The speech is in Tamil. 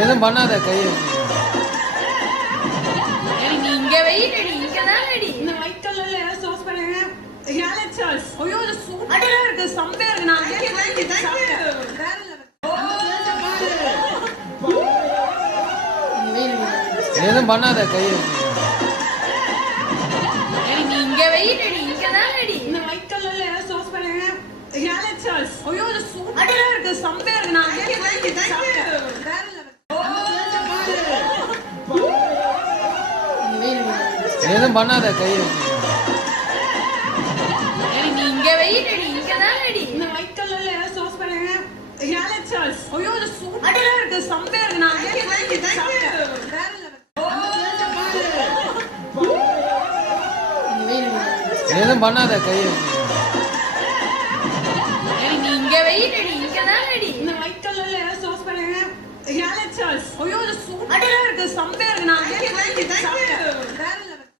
எதுவும் பண்ணாத கையை நீ இங்க வெயிட்டடி இங்க தான் அடி. இந்த ஒயிட் கலர்ல ஏதாவது சோஸ் பண்ணுங்க. ஹேலச்சர்ஸ். ஐயோ இது சூப்பரா இருக்கு. செம்மையா இருக்கு. நான் வேற level. எதுவும் பண்ணாத கையை நீ இங்க வெயிட்டடி இங்க தான் அடி. இந்த ஒயிட் கலர்ல ஏதாவது சோஸ் பண்ணுங்க. ஹேலச்சர்ஸ். ஐயோ இது சூப்பரா இருக்கு. செம்மையா இருக்கு. நான் வேற level. எதுவும் பண்ணாத கையை நீ இங்க வெயிட்டடி இங்க தான் அடி. இந்த ஒயிட் கலர்ல ஏதாவது சோஸ் பண்ணுங்க. ஹேலச்சர்ஸ். ஐயோ இது சூப்பரா இருக்கு. செம்மையா இருக்கு. நான் வேற level. எதுவும் பண்ணாத கையை நீ இங்க வெயிட்டடி இங்க தான் அடி. இந்த ஒயிட் கலர்ல ஏதாவது சோஸ் பண்ணுங்க. ஹேலச்சர்ஸ். ஐயோ இது சூப்பரா இருக்கு. செம்மையா